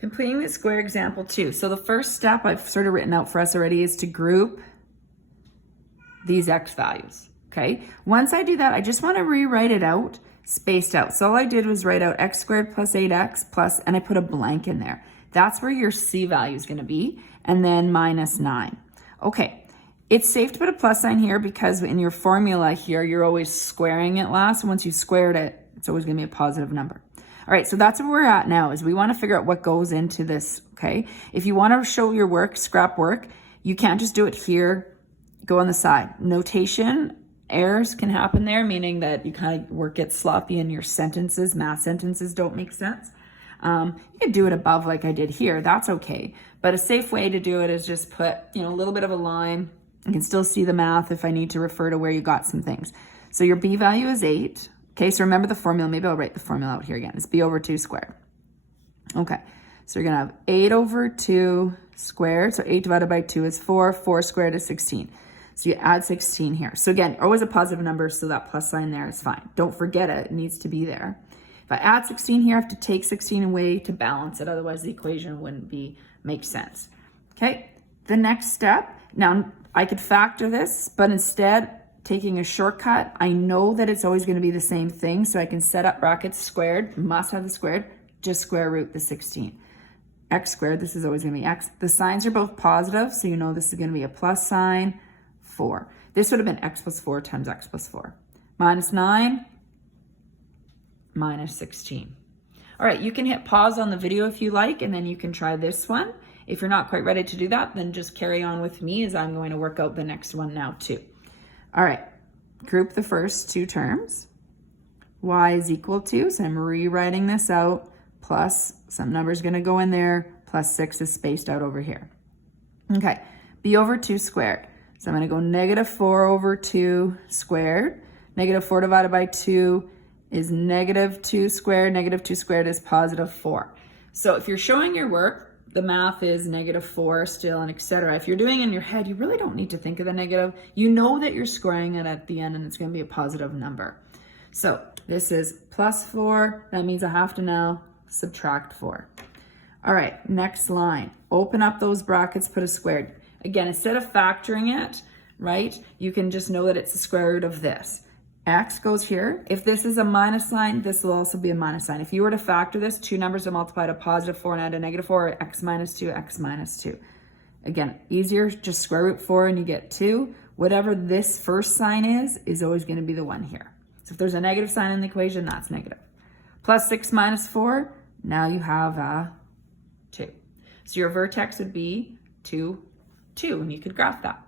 Completing the square example 2. So the first step I've sort of written out for us already is to group these x values, okay? Once I do that, I just want to rewrite it out, spaced out. So all I did was write out x squared plus 8x plus, and I put a blank in there. That's where your c value is going to be, and then minus 9. Okay, it's safe to put a plus sign here because in your formula here, you're always squaring it last. Once you squared it, it's always going to be a positive number. All right, so that's where we're at now, is we want to figure out what goes into this, okay? If you want to show your work, scrap work, you can't just do it here, go on the side. Notation errors can happen there, meaning that you kind of work gets sloppy and your sentences, math sentences don't make sense. You can do it above like I did here, that's okay. But a safe way to do it is just put, a little bit of a line. You can still see the math if I need to refer to where you got some things. So your b value is 8. Okay, so remember the formula. Maybe I'll write the formula out here again. It's b over 2 squared. Okay, so you're going to have 8 over 2 squared. So 8 divided by 2 is 4. 4 squared is 16. So you add 16 here. So again, always a positive number, so that plus sign there is fine. Don't forget it. It needs to be there. If I add 16 here, I have to take 16 away to balance it. Otherwise, the equation wouldn't make sense. Okay, the next step. Now, I could factor this, but instead, taking a shortcut, I know that it's always going to be the same thing, so I can set up brackets squared, must have the squared, just square root the 16. X squared, this is always going to be x. The signs are both positive, so you know this is going to be a plus sign, 4. This would have been x plus 4 times x plus 4. Minus 9, minus 16. All right, you can hit pause on the video if you like, and then you can try this one. If you're not quite ready to do that, then just carry on with me as I'm going to work out the next one now too. All right, group the first two terms. Y is equal to, so I'm rewriting this out, plus some number's going to go in there, plus 6 is spaced out over here. Okay, b over 2 squared. So I'm going to go negative 4 over 2 squared. Negative 4 divided by 2 is negative 2 squared. Negative 2 squared is positive 4. So if you're showing your work, the math is negative 4 still, and etc. If you're doing it in your head, you really don't need to think of the negative. You know that you're squaring it at the end and it's going to be a positive number. So this is plus 4. That means I have to now subtract 4. All right, next line. Open up those brackets, put a squared. Again, instead of factoring it, right, you can just know that it's the square root of this. X goes here. If this is a minus sign, this will also be a minus sign. If you were to factor this, two numbers are multiplied, a positive 4 and add a negative 4, x minus 2, x minus 2. Again, easier, just square root 4 and you get 2. Whatever this first sign is always going to be the one here. So if there's a negative sign in the equation, that's negative. Plus 6 minus 4, now you have 2. So your vertex would be 2, 2, and you could graph that.